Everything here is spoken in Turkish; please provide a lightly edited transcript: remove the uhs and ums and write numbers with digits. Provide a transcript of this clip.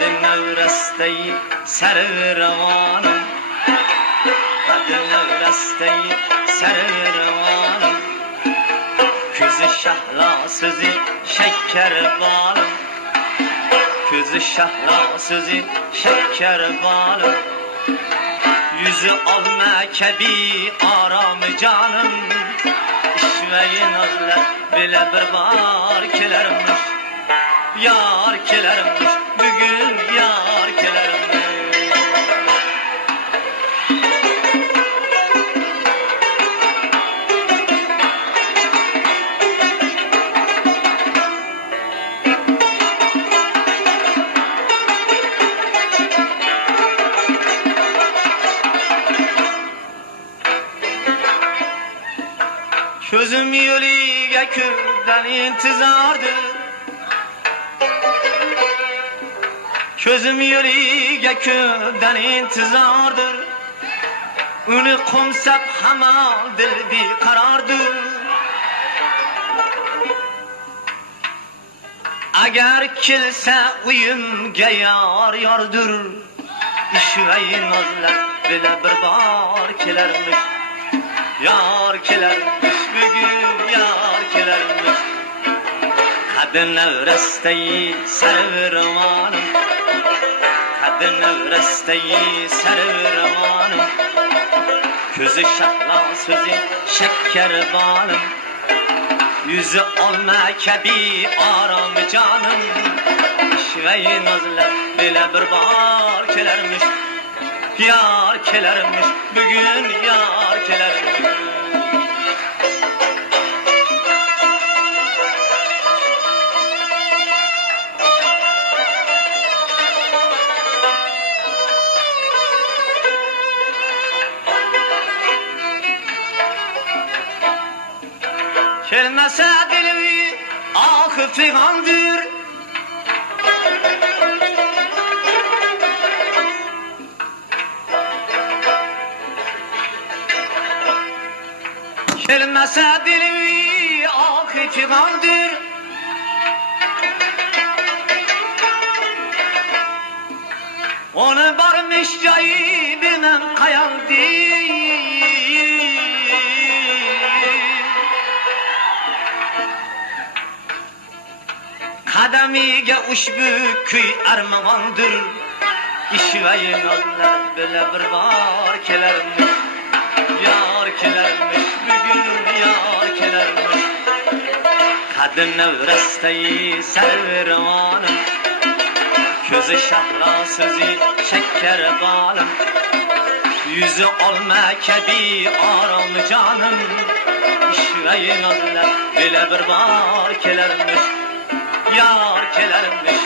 Nevresteyi servanım, nevresteyi servanım, küzü şahla sözü şeker balım, küzü şahla sözü şeker balım, yüzü alma kebi aram canım, işveyi nazlar bile bir bar kelermiş, yar kelermiş, bugün yar kelermiş. Közüm yoliga ko'pdan intizordir, Közüm yoliga ko'pdan intizordir, uni qo'msab hamon dil beqarordir. Agar kelsa uyimga yor yordir, ishvay nozlar bila bir bor kelarmish, yar kelarmish, bugün yar kelarmish. Qadr nevresteyi servanım, Qadr nevresteyi servanım, közü şahla sözü şeker balım, yüzü olma kebi aram canım, işveyi nazlar bile bir bar kelermiş, yar kelermiş, bugün yar kelermiş. Kelmese dilimi akıp figandır, kelmese dilimi akıp figandır, onu varmış cayı bilmem kayandır. Kadamiga ushbu kuy armağandır, ishvay nozlar bile bir bor kelarmish, yar kelarmish, bugün yar kelarmish. Qadr nevresteyi servanım, közü şahla sözü şeker balım, yüzü olma kebi aram canım, işvay nozlar bile bir bor kelarmish, yar kelarmish,